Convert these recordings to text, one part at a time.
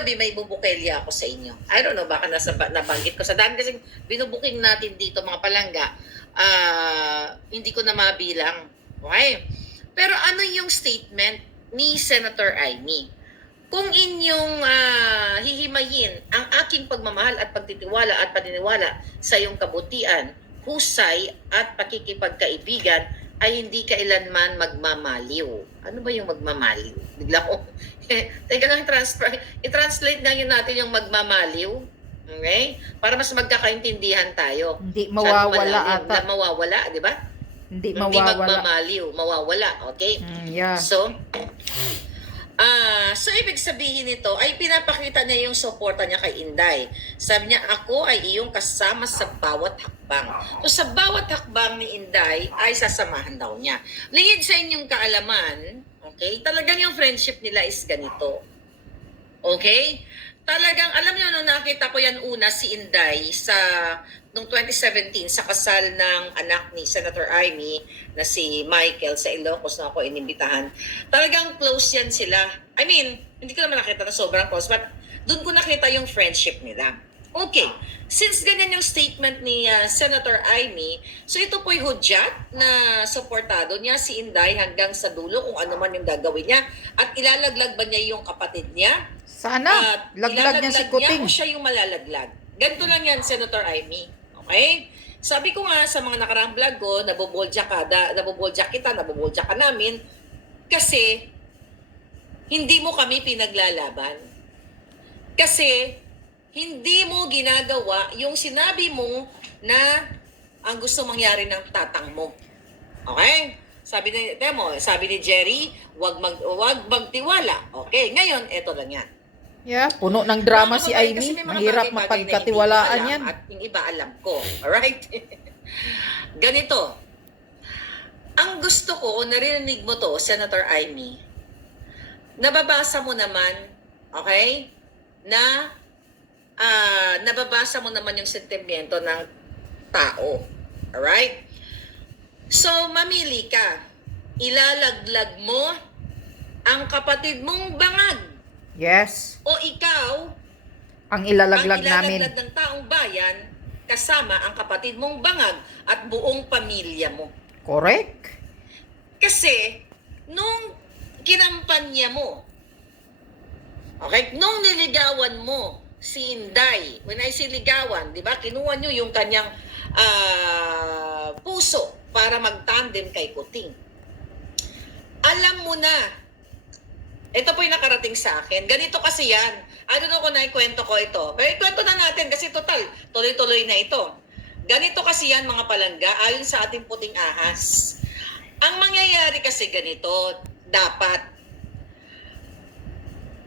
gabi may bubukelya ako sa inyo. I don't know, baka nabanggit ko. Sa dami kasi binubuking natin dito mga palangga, hindi ko na mabilang. Okay? Pero ano yung statement ni Senator Amy? Kung inyong hihimayin ang aking pagmamahal at pagtitiwala at paniniwala sa iyong kabutihan, husay at pakikipagkaibigan ay hindi kailanman magmamaliw. Ano ba yung magmamaliw? Bigla ko, teka lang, i-translate na yun natin yung magmamaliw. Okay? Para mas magkakaintindihan tayo. Hindi mawawala ata. Mawawala, di ba? Hindi Hindi mawawala. magmamaliw, mawawala. Okay? Yeah. So ibig sabihin nito ay pinapakita niya yung suporta niya kay Inday. Sabi niya, ako ay iyong kasama sa bawat hakbang. So sa bawat hakbang ni Inday ay sasamahan daw niya. Lingid sa inyong kaalaman, okay, talagang yung friendship nila is ganito. Okay? Talagang, alam niyo, nung nakita ko yan una si Inday sa noong 2017 sa kasal ng anak ni Senator Amy na si Michael sa Ilocos na ako inimbitahan. Talagang close yan sila. I mean, hindi ko naman nakita na sobrang close, but doon ko nakita yung friendship nila. Okay, since ganyan yung statement ni Senator Amy, so ito po'y hudyat na suportado niya si Inday hanggang sa dulo kung ano man yung gagawin niya at ilalaglag ba niya yung kapatid niya? Sana, laglag niya si Kuting. Niya o siya yung malalaglag? Ganito lang yan, Senator Amy. Okay? Sabi ko nga sa mga nakaraang vlog ko, nabobolja kita, nabobolja ka namin, kasi hindi mo kami pinaglalaban. Kasi hindi mo ginagawa yung sinabi mo na ang gusto mangyari ng tatang mo. Okay? Sabi ni Jerry, wag magtiwala. Okay, ngayon, eto lang yan. Yeah, puno ng drama si Amy. Amy. Mahirap mapagkatiwalaan yan. At yung iba alam ko. Alright? Ganito. Ang gusto ko, narinig mo to, Senator Amy, nababasa mo naman, okay, na nababasa mo naman yung sentimiento ng tao. Alright? So, mamili ka. Ilalaglag mo ang kapatid mong bangag. Yes. O ikaw, ang ilalaglag namin. ang ilalaglag ng taong bayan kasama ang kapatid mong bangag at buong pamilya mo. Correct. Kasi, nung kinampanya mo, okay, nung niligawan mo si Inday, when I say ligawan, di ba, kinuha nyo yung kanyang puso para mag-tandem kay Kuting. Alam mo na, ito po yung nakarating sa akin. Ganito kasi yan. I don't know kung naikwento ko ito. Pero ikwento na natin kasi total, tuloy-tuloy na ito. Ganito kasi yan mga palangga, ayon sa ating puting ahas. Ang mangyayari kasi ganito, dapat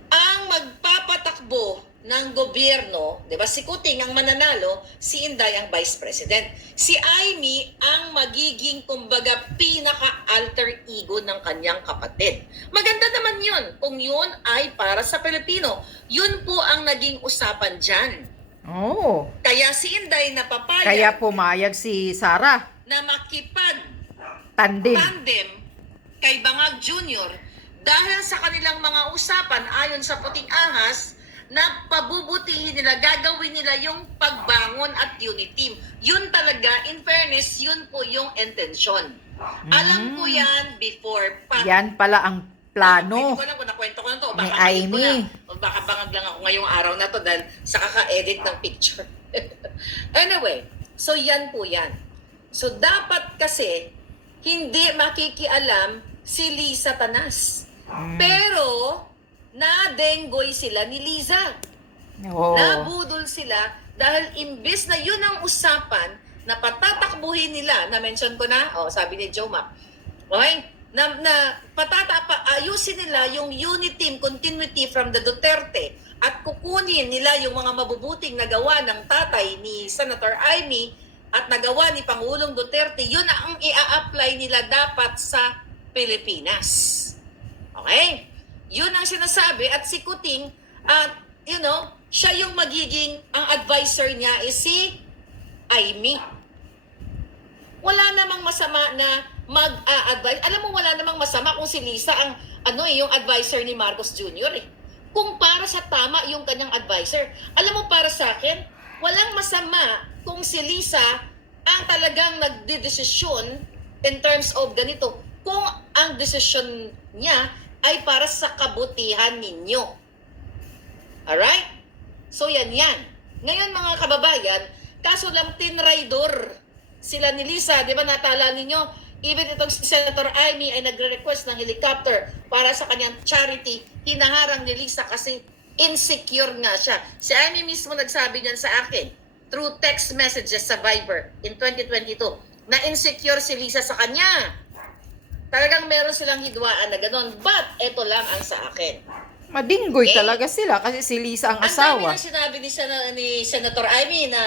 ang magpapatakbo ng gobyerno, di ba, si Kuting ang mananalo, si Inday ang Vice President. Si Amy ang magiging, kumbaga, pinaka-alter ego ng kanyang kapatid. Maganda naman yun, kung yun ay para sa Pilipino. Yun po ang naging usapan dyan. Oh. Kaya si Inday napapayag Kaya pumayag si Sarah. na makipag Tandem. kay Bangag Jr. dahil sa kanilang mga usapan ayon sa puting ahas na pabubutihin nila, gagawin nila yung pagbangon at unity team. Yun talaga, in fairness, yun po yung intention. Alam ko yan before. Yan pala ang plano. Hindi ko alam kung nakwento ko na to. Ni Baka mali ko Amy. na. O baka bangag lang ako ngayong araw na to dahil sa kaka-edit ng picture. Anyway, so yan po yan. So dapat kasi hindi makikialam si Liza Tanas. Pero na-denggoy sila ni Liza. Oh. Nabudol sila dahil imbes na yun ang usapan na patatakbuhin nila, na-mention ko na, sabi ni Joe Mac, okay? Ayusin nila yung unity team, continuity from the Duterte at kukunin nila yung mga mabubuting nagawa ng tatay ni Senator Amy at nagawa ni Pangulong Duterte, yun ang i-apply nila dapat sa Pilipinas. Okay? Yun ang sinasabi at si Kuting, siya yung magiging, ang advisor niya is si Amy. Wala namang masama na mag-advise. Alam mo, wala namang masama kung si Liza ang yung advisor ni Marcos Jr. kung para sa tama yung kanyang advisor. Alam mo, para sa akin, walang masama kung si Lisa ang talagang nagdedesisyon in terms of ganito, kung ang desisyon niya ay para sa kabutihan ninyo. Alright? So yan. Ngayon mga kababayan, kaso lang tinraidor sila ni Lisa. Di ba natala ninyo? Even itong si Senator Amy ay nagre-request ng helicopter para sa kanyang charity. Hinaharang ni Lisa kasi insecure nga siya. Si Amy mismo nagsabi niyan sa akin through text messages sa Viber in 2022 na insecure si Lisa sa kanya. Talagang meron silang hidwaan na gano'n. But ito lang ang sa akin. Madinggoy Okay. talaga sila kasi si Lisa ang Ang dami asawa. nang sinabi ni Senator Amy na,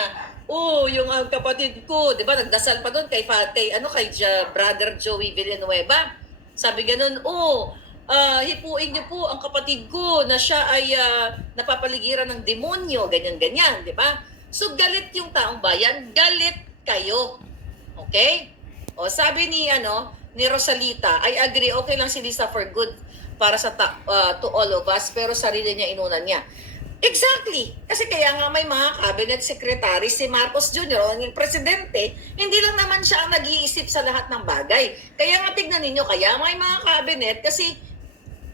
yung ang kapatid ko, di ba, nagdasal pa doon kay Brother Joey Villanueva. Sabi ganun, hipuin niyo po ang kapatid ko na siya ay napapaligiran ng demonyo, ganyan-ganyan, di ba? So galit yung taong bayan, galit kayo. Okay? O sabi ni Rosalita, I agree, okay lang si Lisa for good para sa to all of us, pero sarili niya inunan niya. Exactly. Kasi kaya nga may mga cabinet secretary si Marcos Jr. yung presidente, hindi lang naman siya ang nag-iisip sa lahat ng bagay. Kaya nga tignan ninyo, kaya may mga cabinet kasi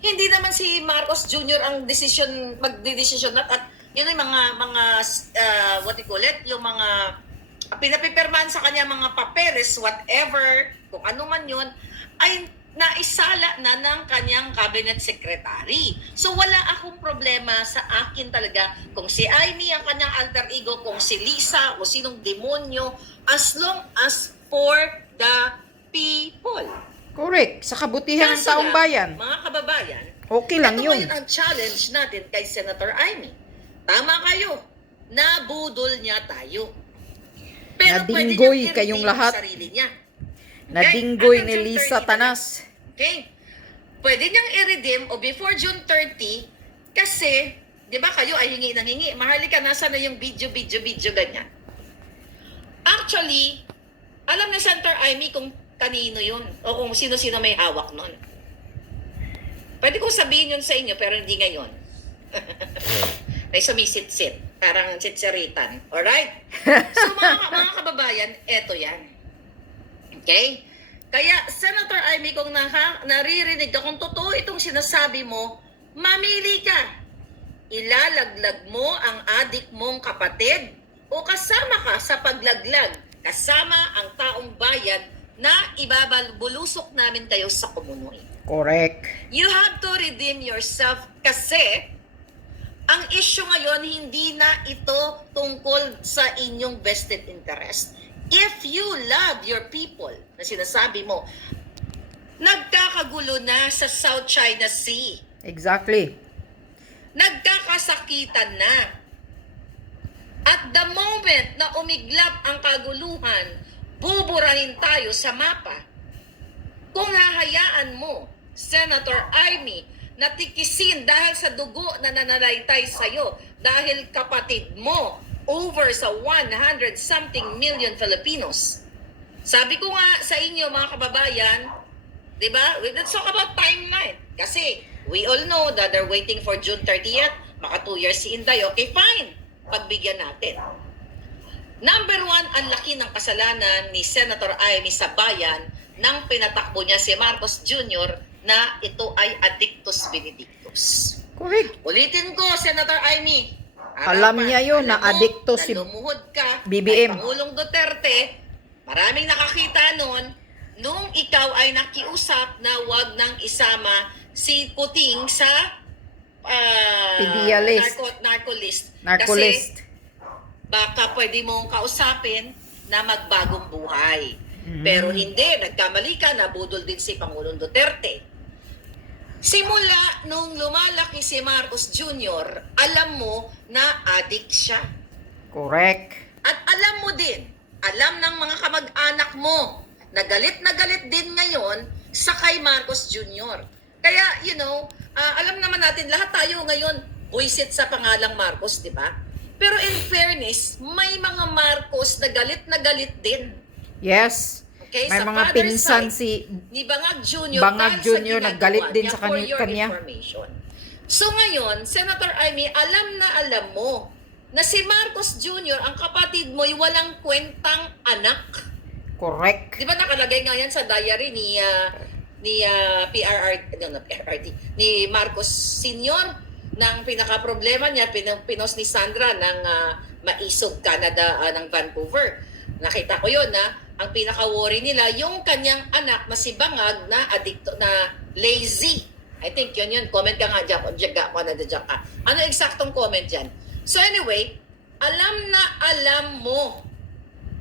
hindi naman si Marcos Jr. ang magdidesisyon at yun yung mga what do you call it, yung mga pinapipirman sa kanya mga papeles, whatever, kung ano man yun, ay naisala na ng kanyang cabinet secretary. So wala akong problema sa akin talaga kung si Amy ang kanyang alter ego, kung si Lisa o sinong demonyo, as long as for the people. Correct. Sa kabutihan ng Kaso taong lang, bayan. mga kababayan, Okay lang ito yun. ngayon ang challenge natin kay Senator Amy. Tama kayo, nabudol niya tayo. Pero pwede Nadinggoy niyang kayong i-redeem lahat. sarili niya. Nadinggoy Hanggang ni June Lisa 30 Tanas. Okay? Pwede niyang i-redeem o before June 30 kasi, di ba kayo ay hingi ng hingi. Mahalika, nasa na yung video, ganyan. Actually, alam na Senator Amy kung kanino yun o kung sino-sino may hawak nun. Pwede kong sabihin yun sa inyo pero hindi ngayon. May sumisit-sit. Parang sitsiritan. Alright? So mga kababayan, eto yan. Okay? Kaya, Senator Amy, kung naririnig ka, kung totoo itong sinasabi mo, mamili ka. Ilalaglag mo ang adik mong kapatid o kasama ka sa paglaglag, kasama ang taong bayan na ibabalusok namin kayo sa kumunoy. Correct. You have to redeem yourself kasi ang issue ngayon, hindi na ito tungkol sa inyong vested interest. If you love your people, na sinasabi mo, nagkakagulo na sa South China Sea. Exactly. Nagkakasakitan na. At the moment na umiglap ang kaguluhan, buburahin tayo sa mapa. Kung hahayaan mo, Senator Amy, natikisin dahil sa dugo na nanalaitay sa'yo, dahil kapatid mo, over sa 100-something million Filipinos. Sabi ko nga sa inyo mga kababayan, di ba? Let's talk about timeline. Kasi we all know that they're waiting for June 30th. Maka 2 years si Inday. Okay, fine. Pagbigyan natin. Number 1, ang laki ng kasalanan ni Senator Amy sa bayan nang pinatakbo niya si Marcos Jr. na ito ay addictus benedictus. Correct. Ulitin ko, Senator Amy. Alam niya yun na addicto si lumuhod ka BBM. kay Pangulong Duterte. Maraming nakakita nun nung ikaw ay nakiusap na wag nang isama si Kuting sa PDEA list. narco-list. Narco-list. Kasi baka pwede mong kausapin na magbagong buhay. Pero hindi, nagkamali ka, nabudol din si Pangulong Duterte. Simula nung lumalaki si Marcos Jr., alam mo na addict siya. Correct. At alam mo din, alam ng mga kamag-anak mo, na galit din ngayon sa kay Marcos Jr. Kaya, alam naman natin, lahat tayo ngayon buisit sa pangalang Marcos, di ba? Pero in fairness, may mga Marcos na galit din. Yes. Okay, May sa mga father's pinsan side, si ni Bangag Jr. Bangag dahil sa Jr. ginagawa naggalit din niya, sa for your kanya. information. So ngayon, Senator Amy, alam na alam mo na si Marcos Jr., ang kapatid mo'y walang kwentang anak. Correct. Di ba nakalagay nga yan sa diary ni Marcos Sr. ng pinaka-problema niya, pinos ni Sandra ng Maisog, Canada, ng Vancouver. Nakita ko yun na ang pinaka-worry nila, yung kanyang anak na si Bangag na adikto na lazy. I think yun. Comment ka nga dyan. Ano eksaktong comment dyan? So anyway, alam na alam mo,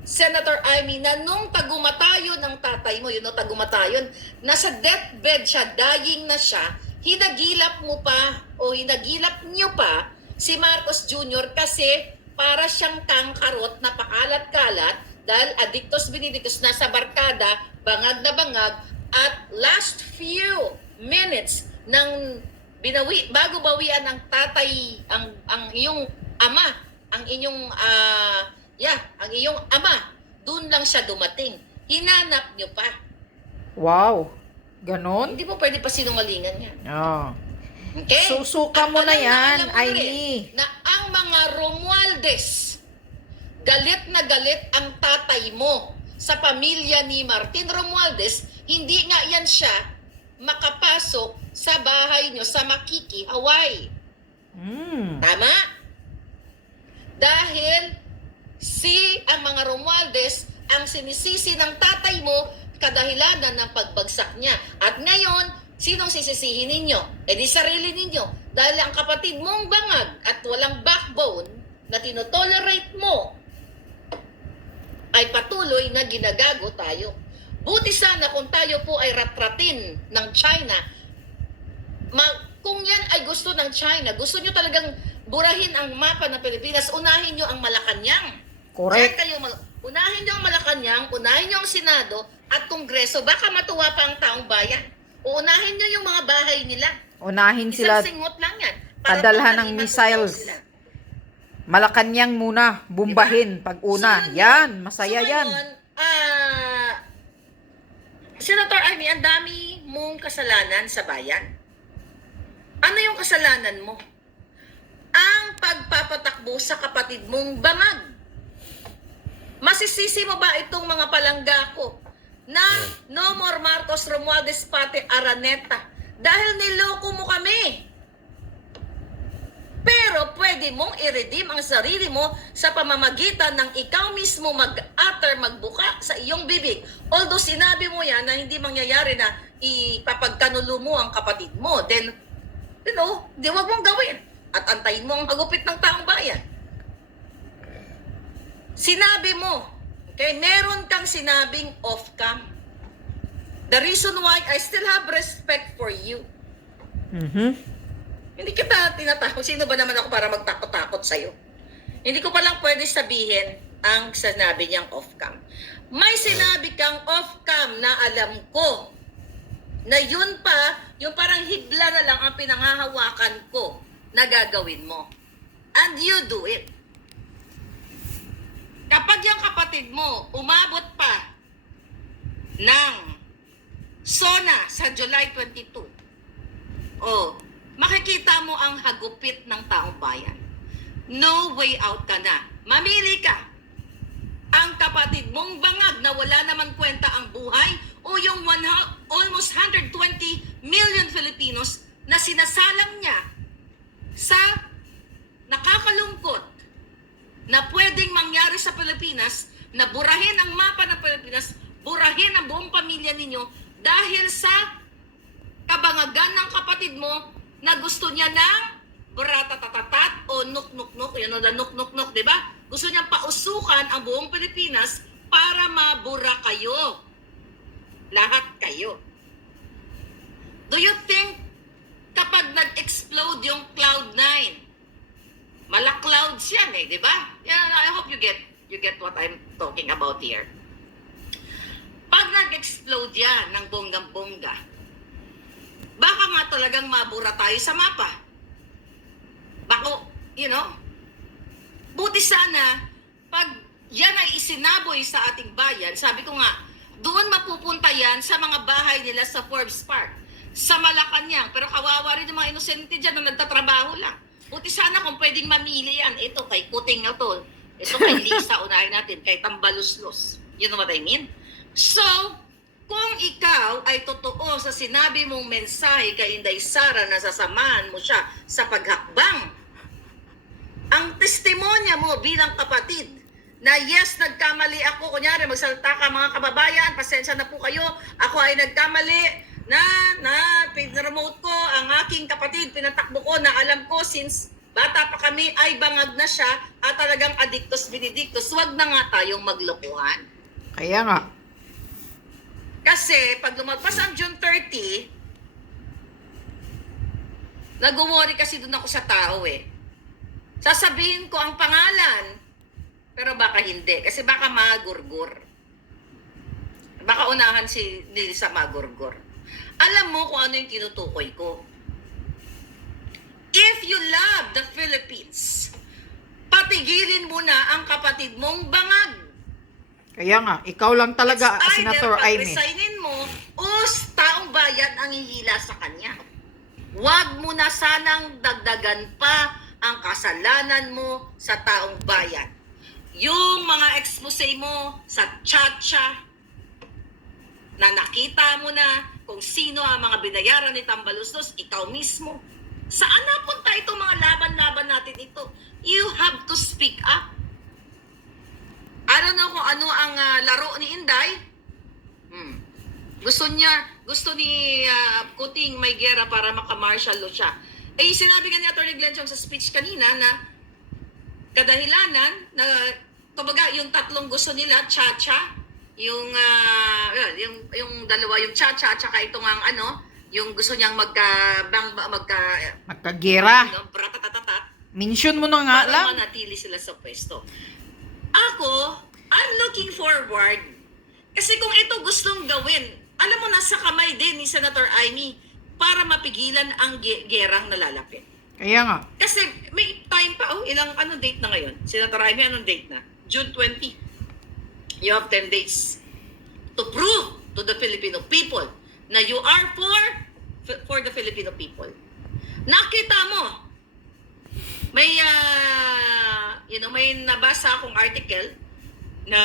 Senator Amy, na nung tagumatayon ng tatay mo, yun o tagumatayon, nasa deathbed siya, dying na siya, hinagilap mo pa o hinagilap niyo pa si Marcos Jr. kasi para siyang kangkarot na pakalat-kalat dahil adictus benedictus nasa barkada, bangag na bangag, at last few minutes ng bago bawian ng tatay, ang iyong ama, ang inyong ang iyong ama, doon lang siya dumating. Hinanap niyo pa. Wow. Ganon? Hindi po pwede pa sinungalingan yan. Oh. Okay? Susuka mo na yan, alam mo rin Amy. na ang mga Romualdez, galit na galit ang tatay mo sa pamilya ni Martin Romualdez, hindi nga yan siya makapasok sa bahay nyo sa Makiki, Hawaii. Tama? Dahil ang mga Romualdez ang sinisisi ng tatay mo kadahilanan ng pagbagsak niya. At ngayon, sinong sisisihin ninyo? E di sarili ninyo. Dahil ang kapatid mong bangag at walang backbone na tinotolerate mo ay patuloy na ginagago tayo. Buti sana kung tayo po ay ratratin ng China. Kung yan ay gusto ng China, gusto nyo talagang burahin ang mapa ng Pilipinas, unahin nyo ang Malacanang. Correct. Unahin nyo ang Malacanang, unahin nyo ang Senado at Kongreso. Baka matuwa pa ang taong bayan. Uunahin nyo yung mga bahay nila. Unahin Isang sila singot lang yan. padalhan ng missiles. Malacanang muna, bumbahin pag una. So, yan, masaya yan. Ngayon, Senator Amy, ang dami mong kasalanan sa bayan. Ano yung kasalanan mo? Ang pagpapatakbo sa kapatid mong bangag. Masisisi mo ba itong mga palangga ko na no more Marcos Romualdez pati Araneta dahil niloko mo kami? Pero pwede mong i-redeem ang sarili mo sa pamamagitan ng ikaw mismo mag-utter, magbuka sa iyong bibig. Although sinabi mo yan na hindi mangyayari na ipapagkanulo mo ang kapatid mo, then, di wag mong gawin. At antayin mo ang hagupit ng taong bayan. Sinabi mo, okay, meron kang sinabing off-cam. The reason why I still have respect for you. Hindi kita tinatakot. Sino ba naman ako para magtakot-takot sa'yo? Hindi ko palang pwede sabihin ang sinabi niyang off-cam. May sinabi kang off-cam na alam ko na yun pa, yung parang hibla na lang ang pinangahawakan ko na gagawin mo. And you do it. Kapag yung kapatid mo umabot pa ng SONA sa July 22, makikita mo ang hagupit ng taong bayan. No way out ka na. Mamili ka. Ang kapatid mong bangag na wala naman kwenta ang buhay o yung almost 120 million Filipinos na sinasalang niya sa nakakalungkot na pwedeng mangyari sa Pilipinas, na burahin ang mapa ng Pilipinas, burahin ang buong pamilya ninyo dahil sa kabangagan ng kapatid mo na gusto niya ng bratatatat o nuk-nuk-nuk, yun o the nuk-nuk-nuk, di ba? Gusto niyang pausukan ang buong Pilipinas para mabura kayo. Lahat kayo. Do you think kapag nag-explode yung Cloud9, mala-clouds yan di ba? I hope you get what I'm talking about here. Pag nag-explode yan ng bonggang-bongga, baka nga talagang mabura tayo sa mapa. Bako, buti sana, pag yan ay isinaboy sa ating bayan, sabi ko nga, doon mapupunta yan sa mga bahay nila sa Forbes Park. sa Malacanang. Pero kawawa rin yung mga inosente dyan na nagtatrabaho lang. Buti sana kung pwedeng mamili yan. Ito kay Kuting na to. Ito kay Lisa, unahin natin. Kay Tambaluslos. You know what I mean? So, kung ikaw ay totoo sa sinabi mong mensahe kay Inday Sara na sasamahan mo siya sa paghakbang, ang testimonya mo bilang kapatid na yes, nagkamali ako, kunyari magsalita ka mga kababayan, pasensya na po kayo, ako ay nagkamali na pinremote ko ang aking kapatid, pinatakbo ko na alam ko since bata pa kami ay bangag na siya at talagang addictus benedictus, wag na nga tayong maglokohan. Kaya nga. Kasi pag lumagpas ang June 30, nag-worry kasi doon ako sa tao eh. Sasabihin ko ang pangalan, pero baka hindi. Kasi baka magurgur. Baka unahan si Lisa magurgur. Alam mo kung ano yung tinutukoy ko. If you love the Philippines, patigilin mo na ang kapatid mong bangag. Kaya nga, ikaw lang talaga, It's Senator either Amy. pag-resignin mo o taong bayan ang hihila sa kanya. Huwag mo na sanang dagdagan pa ang kasalanan mo sa taong bayan. Yung mga expose mo sa Chacha, na nakita mo na kung sino ang mga binayaran ni Tambaluslos, ikaw mismo. Saan napunta itong mga laban-laban natin ito? You have to speak up. I don't know kung ano ang laro ni Inday. Gusto ni Kuting may gera para maka-martial law siya. Eh, sinabi nga ni Atty. Glenchong sa speech kanina na kadahilanan na kumbaga yung tatlong gusto nila, Chacha, yung dalawa, yung Chacha at saka itong ang yung gusto niyang Magkagera. bratatatat, Mention mo na nga para lang. manatili sila sa pwesto. Ako, I'm looking forward. Kasi kung ito gustong gawin, alam mo, nasa kamay din ni Senator Amy para mapigilan ang gerang nalalapit. Kaya nga. Kasi may time pa, ilang date na ngayon? Senator Amy, anong date na? June 20. You have 10 days to prove to the Filipino people na you are for the Filipino people. Nakita mo, may may nabasa akong article na,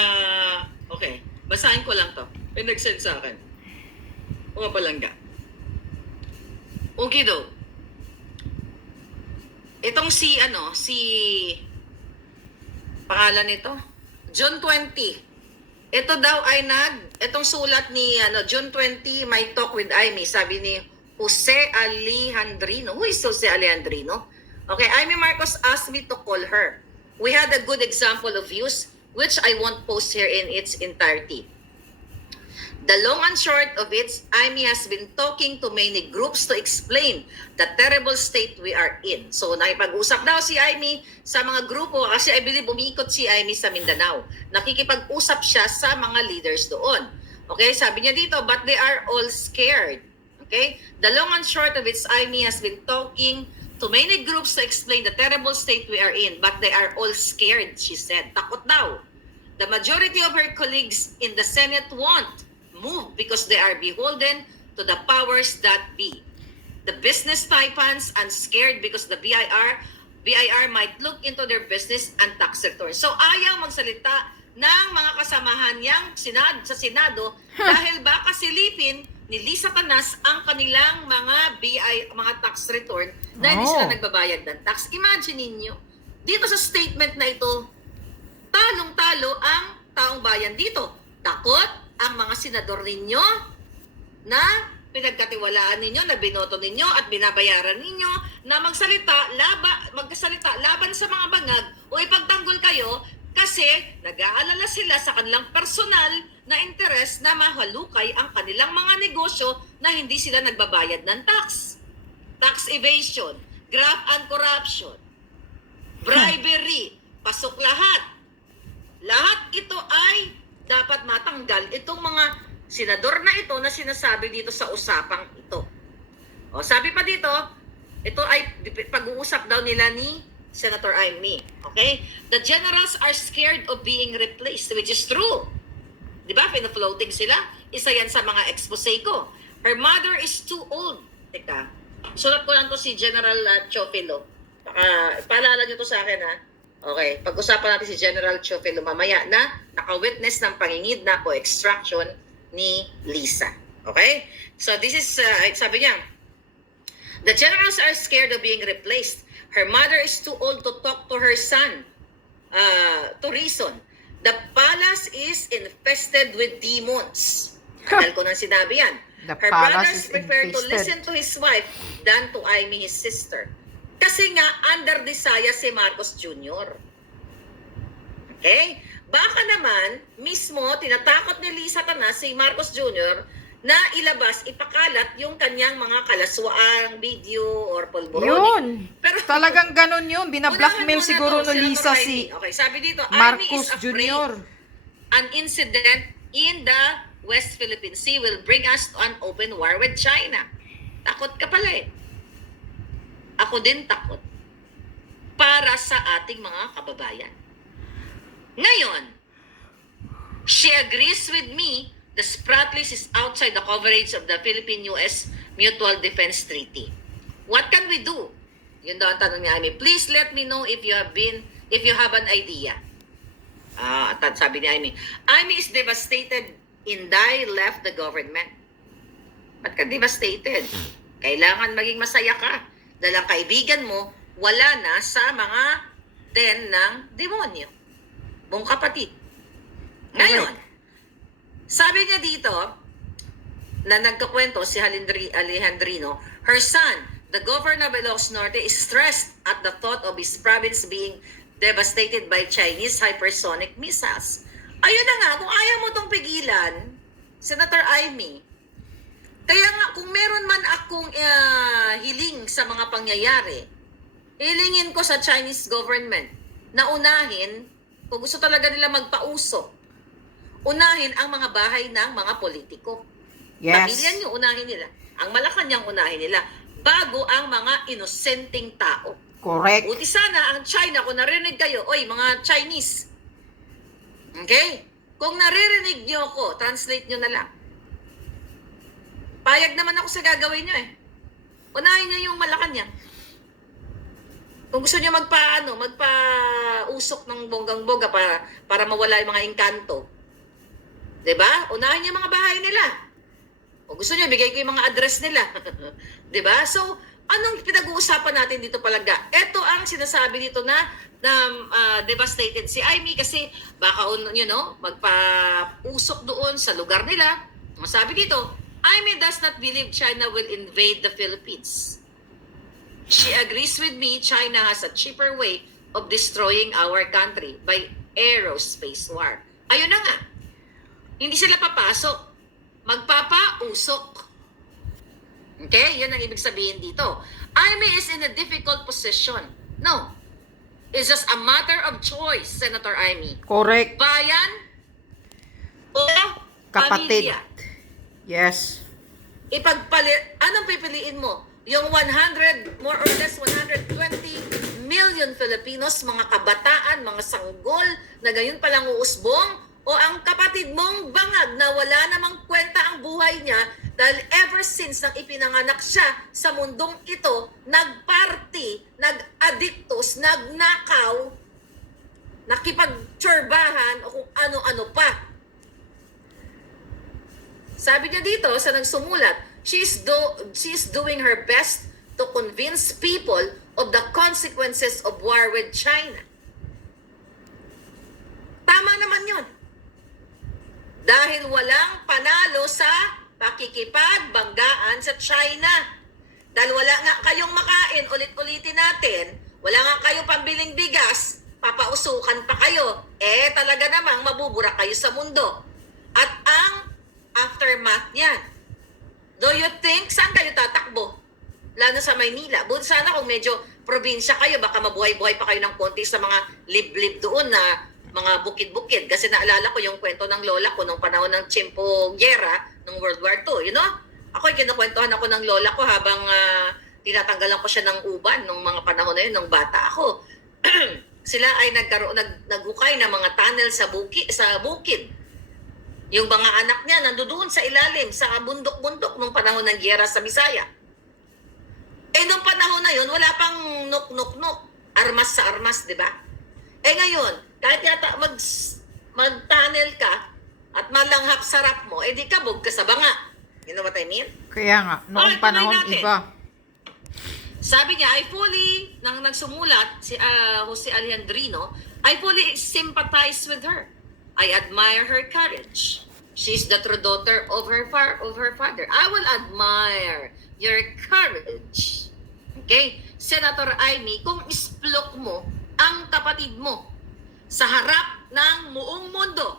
okay, basahin ko lang to. May nag-send sa akin. Mga palangga. Okay daw. Itong si pangalan nito, June 20. Ito daw ay itong sulat ni June 20, My Talk with Amy, sabi ni Jose Alejandrino. Who is Jose Alejandrino? Okay, Amy Marcos asked me to call her. We had a good example of use, which I won't post here in its entirety. The long and short of it, Amy has been talking to many groups to explain the terrible state we are in. So, nakipag-usap daw si Amy sa mga grupo kasi I believe umiikot si Amy sa Mindanao. Nakikipag-usap siya sa mga leaders doon. Okay, sabi niya dito, but they are all scared. Okay, the long and short of it, Amy has been talking to many groups to explain the terrible state we are in, but they are all scared, she said. Takot daw. The majority of her colleagues in the Senate won't move because they are beholden to the powers that be. The business tycoons and scared because the BIR might look into their business and tax returns. So ayaw magsalita ng mga kasamahan niyang sa Senado dahil baka silipin ni Lisa Canas ang kanilang mga tax return na hindi sila nagbabayad ng tax. Imagine ninyo, dito sa statement na ito, talong-talo ang taong bayan dito. Takot ang mga senador ninyo na pinagkatiwalaan ninyo, na binoto ninyo at binabayaran ninyo na magsalita laban sa mga bangag o ipagtanggol kayo kasi nag-aalala sila sa kanilang personal na interes na mahalukay ang kanilang mga negosyo na hindi sila nagbabayad ng tax. Tax evasion, graft and corruption, bribery, pasok lahat. Lahat ito ay dapat matanggal itong mga senador na ito na sinasabi dito sa usapang ito. O, sabi pa dito, ito ay pag-uusap daw nila ni Senator Amy. Okay? The generals are scared of being replaced, which is true. Di ba? Pina-floating sila. Isa yan sa mga expose ko. Her mother is too old. Teka, sulat ko lang to si General Chofilo. Paalala niyo to sa akin, ha? Okay, pag-usapan natin si General Chofilo mamaya na naka-witness ng pangingidnap o extraction ni Lisa. Okay? So this is, sabi niya, the generals are scared of being replaced. Her mother is too old to talk to her son. To reason. The palace is infested with demons. Tagal ko nang sinabi yan. The Her palace brothers is prefer to infested. listen to his wife than to Amy, his sister. Kasi nga, under desire si Marcos Jr. Okay? Baka naman, mismo, tinatakot ni Lisa Tanas si Marcos Jr. na ilabas, ipakalat yung kanyang mga kalaswaang video or polboroni. Yun. Pero Talagang ganun yun. Bina-blackmail unahan muna siguro to, ni Lisa Senator si Ivy. Okay, sabi dito, Amy Marcos is afraid Jr. an incident in the West Philippine Sea will bring us to an open war with China. Takot ka pala eh. Ako din takot. Para sa ating mga kababayan. Ngayon, she agrees with me the Spratlys is outside the coverage of the Philippine-US Mutual Defense Treaty. What can we do? Yun daw ang tanong ni Amy. Please let me know if you have an idea. At sabi ni Amy is devastated. Inday left the government. Ba't ka devastated? Kailangan maging masaya ka. Dahil ang kaibigan mo, wala na sa mga den ng demonyo. Mong kapatid. Ngayon, sabi niya dito, na nagkakwento si Alejandrino, her son, the governor of Ilocos Norte, is stressed at the thought of his province being devastated by Chinese hypersonic missiles. Ayun na nga, kung ayaw mo tong pigilan, Senator Amy, kaya nga, kung meron man akong hiling sa mga pangyayari, hilingin ko sa Chinese government na unahin, kung gusto talaga nila magpausok, unahin ang mga bahay ng mga politiko. Yes. Pamilya niyo, unahin nila. Ang Malacanang unahin nila bago ang mga inosenteng tao. Correct. Buti sana ang China, kung narinig kayo, oy, mga Chinese. Okay? Kung naririnig niyo ako, translate niyo na lang. Payag naman ako sa gagawin niyo eh. Unahin niyo yung Malacanang. Kung gusto niyo magpa-usok ng bonggang-boga para mawala yung mga engkanto. 'Di ba? Unahin niyo yung mga bahay nila. Kung gusto niyo, bigay ko yung mga address nila. 'Di ba? So, anong pinag-uusapan natin dito palaga? Ito ang sinasabi dito na devastated si Amy kasi baka magpa-usok doon sa lugar nila. Sabi dito, Amy does not believe China will invade the Philippines. She agrees with me, China has a cheaper way of destroying our country by aerospace war. Ayun na nga. Hindi sila papasok. Magpapausok. Okay? Yan ang ibig sabihin dito. Amy is in a difficult position. No. It's just a matter of choice, Senator Amy. Correct. Bayan o Kapatid. pamilya. Yes. Anong pipiliin mo? Yung 100, more or less 120 million Filipinos, mga kabataan, mga sanggol, na gayon palang uusbong, o ang kapatid mong bangag na wala namang kwenta ang buhay niya dahil ever since nang ipinanganak siya sa mundong ito, nagparty, nag-addictus, nagnakaw, nakipagtsurbahan, o kung ano-ano pa. Sabi niya dito sa nagsumulat, she's doing her best to convince people of the consequences of war with China. Tama naman yun. Dahil walang panalo sa pakikipagbanggaan sa China. Dahil wala nga kayong makain, ulit-ulitin natin, wala nga kayong pambiling bigas, papausukan pa kayo, talaga namang mabubura kayo sa mundo. At ang aftermath niyan, do you think saan kayo tatakbo? Lalo sa Maynila. Buti sana kung medyo probinsya kayo, baka mabuhay-buhay pa kayo ng konti sa mga liblib doon na mga bukid-bukid. Kasi naalala ko yung kwento ng lola ko nung panahon ng Chimpo Guerra, nung World War II. You know? Ako, kinukwentuhan ako ng lola ko habang tinatanggalan ko siya ng uban nung mga panahon na yun, nung bata ako. Sila ay naghukay ng mga tunnel sa bukid. Yung mga anak niya nandoon sa ilalim, sa bundok-bundok nung panahon ng giyera sa Bisaya. Nung panahon na yun, wala pang nok-nok-nok. Armas sa armas, di ba? Ngayon, kahit yata mag-tunnel ka at malanghap sarap mo, di kabog ka sa banga. You know what I mean? Kaya nga, noong Okay, tuloy panahon natin. iba. Sabi niya, nang nagsumulat, si Jose Alejandrino, I fully sympathize with her. I admire her courage. She's the true daughter of her father. I will admire your courage. Okay? Senator Amy, kung isplok mo ang kapatid mo sa harap ng buong mundo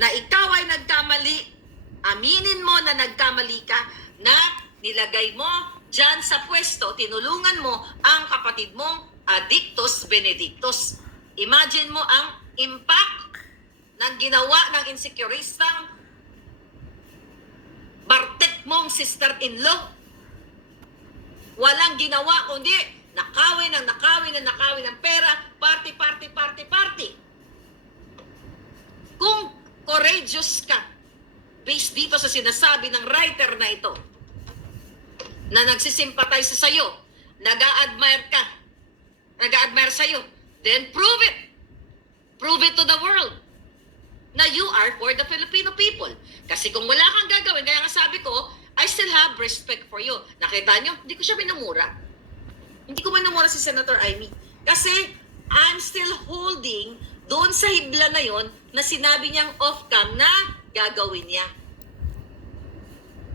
na ikaw ay nagkamali, aminin mo na nagkamali ka, na nilagay mo dyan sa pwesto, tinulungan mo ang kapatid mong Adictus Benedictus. Imagine mo ang impact ng ginawa ng insekuristang Bartek mong sister-in-law. Walang ginawa kundi nakawin ng pera, party. Kung courageous ka, based dito sa sinasabi ng writer na ito, na nagsisimpatize sa'yo, nag-a-admire sa'yo, then prove it. Prove it to the world na you are for the Filipino people. Kasi kung wala kang gagawin, kaya nga sabi ko, I still have respect for you. Nakita nyo, hindi ko siya minumura. Hindi ko minumura si Senator Amy. Kasi I'm still holding doon sa hibla na yon na sinabi niyang off-cam na gagawin niya.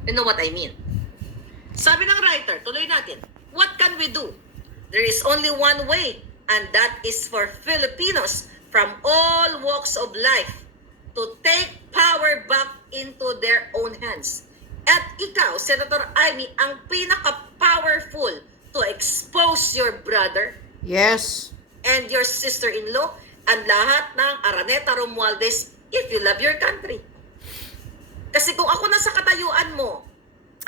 You know what I mean? Sabi ng writer, tuloy natin, what can we do? There is only one way, and that is for Filipinos from all walks of life to take power back into their own hands. At ikaw, Senator Amy, ang pinaka-powerful to expose your brother Yes. and your sister-in-law and lahat ng Araneta Romualdez if you love your country. Kasi kung ako nasa katayuan mo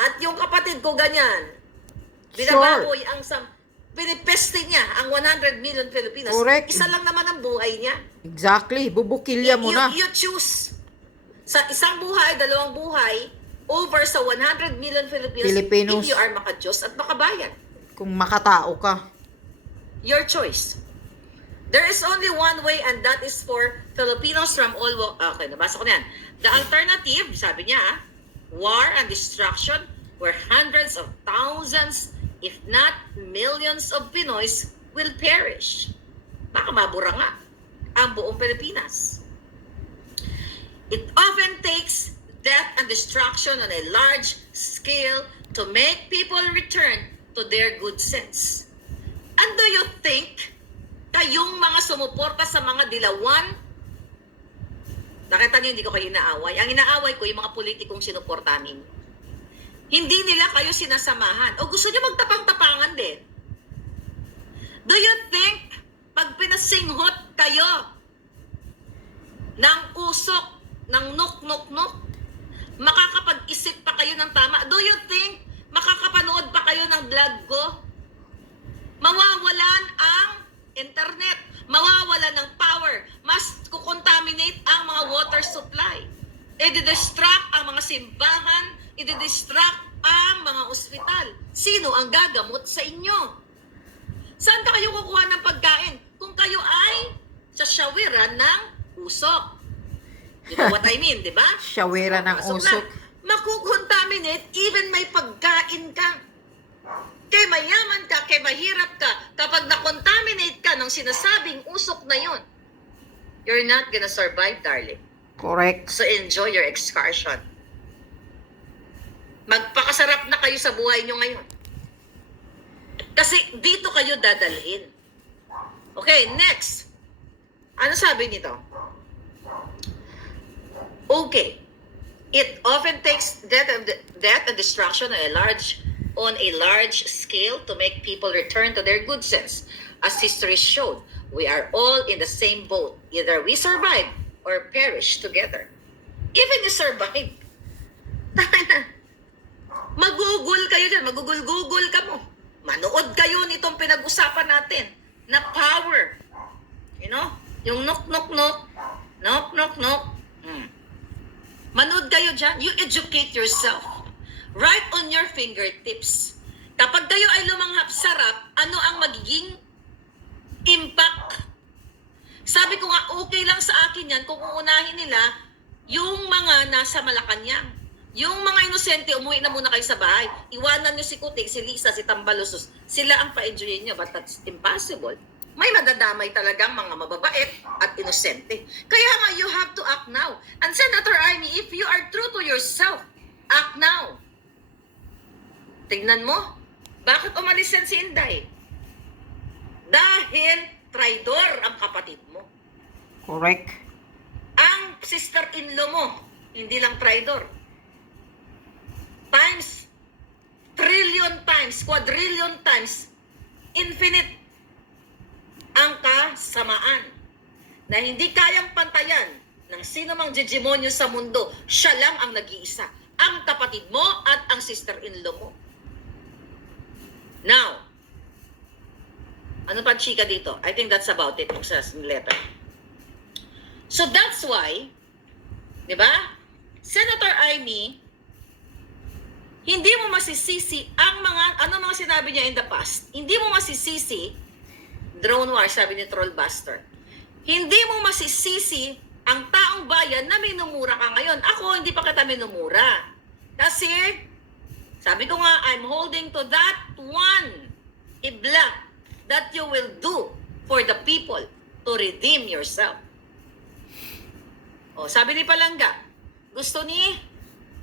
at yung kapatid ko ganyan, binababoy ang pinipeste niya ang 100 million Filipinos. Correct. Isa lang naman ang buhay niya. Exactly. Bubukilya mo na. You choose. Sa isang buhay, dalawang buhay, over sa 100 million Filipinos, if you are makadiyos at makabayan. Kung makatao ka. Your choice. There is only one way, and that is for Filipinos from all okay, nabasa ko na yan. The alternative, sabi niya, war and destruction where hundreds of thousands, if not millions of Pinoys will perish. Baka mabura nga ang buong Pilipinas. It often takes death and destruction on a large scale to make people return to their good sense. And do you think kayong mga sumuporta sa mga dilawan, nakita niyo hindi ko kayo inaaway. Ang inaaway ko yung mga politikong sinuportanin. Hindi nila kayo sinasamahan. O gusto niyo magtapang-tapangan din. Do you think pag pinasinghot kayo ng usok, ng nuk-nuk-nuk, makakapag-isip pa kayo ng tama? Do you think makakapanood pa kayo ng vlog ko? Mawawalan ang internet, mawawalan ng power, mas kukontaminate ang mga water supply. I-distract ang mga simbahan, i-distract ang mga ospital. Sino ang gagamot sa inyo? Saan ka kayo kukuha ng pagkain kung kayo ay sa shawiran ng usok? You know what I mean, di ba? Shawera ng So, usok. makukontaminate even may pagkain ka. Kay mayaman ka, kay mahirap ka, kapag na-contaminate ka ng sinasabing usok na yon, you're not gonna survive, darling. Correct. So enjoy your excursion. Magpakasarap na kayo sa buhay nyo ngayon. Kasi dito kayo dadalhin. Okay, next. Ano sabi nito? Okay. It often takes death and destruction on a large scale to make people return to their good sense. As history showed, we are all in the same boat. Either we survive or perish together. Even you survive. Mag-google kayo dyan. Mag-google ka mo. Manood kayo nitong pinag-usapan natin na power. You know? Yung knock. dyan? You educate yourself. Right on your fingertips. Kapag kayo ay lumanghap sarap, ano ang magiging impact? Sabi ko nga, okay lang sa akin yan kung uunahin nila yung mga nasa Malacanang. Yung mga inosente, umuwi na muna kayo sa bahay. Iwanan nyo si Kuting, si Lisa, si Tambalusos. Sila ang pa-enjoyin nyo, but that's impossible. May madadamay talagang mga mababait at inosente. Kaya nga, you have to act now. And Senator Amy, if you are true to yourself, act now. Tingnan mo, bakit umalis yan si Inday? Dahil traidor ang kapatid mo. Correct. Ang sister-in-law mo, hindi lang traidor. Times, trillion times, quadrillion times, infinite ang kasamaan na hindi kayang pantayan ng sino mang hegemonyo sa mundo. Siya lang ang nag-iisa. Ang kapatid mo at ang sister-in-law mo. Now, ano pa chika dito? I think that's about it sa letter. So that's why, di ba? Senator Amy, hindi mo masisisi ang mga sinabi niya in the past. Hindi mo masisisi, drone war, sabi ni Trollbuster. Hindi mo masisisi ang taong bayan na minumura ka ngayon. Ako, hindi pa kita minumura. Kasi, sabi ko nga, I'm holding to that one ibla that you will do for the people to redeem yourself. O, sabi ni Palangga, gusto ni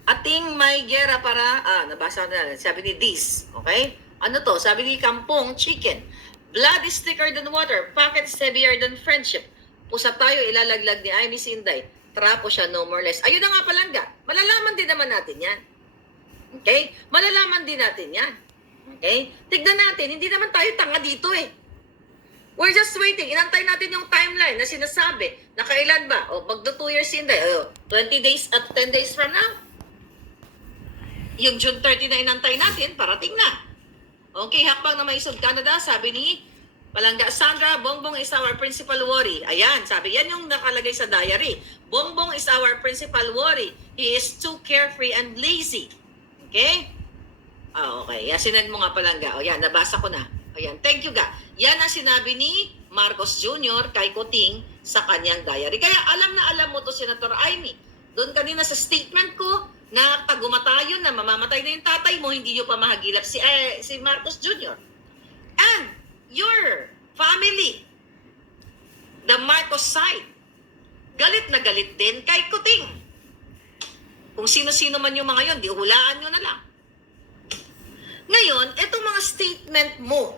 ating may gera para, nabasa ko na, sabi ni Diz, okay? Ano to? Sabi ni Kampong Chicken, blood is thicker than water, pocket is heavier than friendship. Pusa tayo, ilalaglag ni Amy Sinday. Trapo siya, no more less. Ayun na nga Palangga, malalaman din naman natin yan. Okay? Malalaman din natin yan. Okay? Tignan natin, hindi naman tayo tanga dito eh. We're just waiting. Inantay natin yung timeline na sinasabi na kailan ba? O, magdo 2 years in there. 20 days at 10 days from now. Yung June 30 na inantay natin, parating na. Okay, hakbang na maisog Canada, sabi ni Palangga Sandra, Bongbong is our principal worry. Ayan, sabi, yan yung nakalagay sa diary. Bongbong is our principal worry. He is too carefree and lazy. Okay? Okay. Yan, sinend mo nga Palangga. O yan, nabasa ko na. Ayan, thank you ga. Yan ang sinabi ni Marcos Jr. kay Kuting sa kanyang diary. Kaya alam na alam mo to, Senator Amy. Doon kanina sa statement ko, na tagumatayon na mamamatay na yung tatay mo, hindi nyo pa mahagilap si Marcos Jr. And your family, the Marcos side, galit na galit din kay Kuting. Kung sino-sino man yung mga yon, di hulaan nyo na lang. Ngayon, itong mga statement mo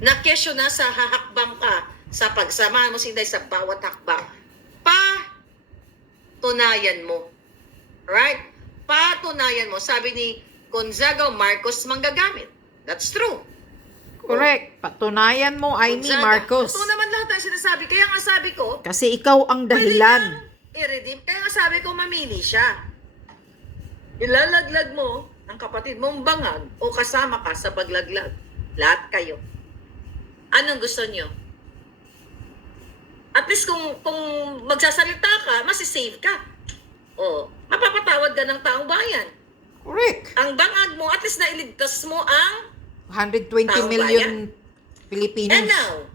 na kesyo na sa hahakbang ka sa pagsama mo si Inday sa bawat hakbang, patunayan mo. Right? Patunayan mo. Sabi ni Gonzaga, Marcos manggagamit. That's true. Correct. Patunayan mo, Amy Gonzaga, Marcos. totoo naman lahat ang sinasabi. Kaya nga sabi ko, Kasi ikaw ang dahilan. i-redeem. Kaya nga sabi ko, mamili siya. Ilalaglag mo ang kapatid mong bangag o kasama ka sa paglaglag. Lahat kayo. Anong gusto nyo? At least kung magsasalita ka, masisave ka. O, mapapatawad ka ng taong bayan. Correct. Ang bangag mo, at least nailigtas mo ang 120 Taong million Filipinos. And now,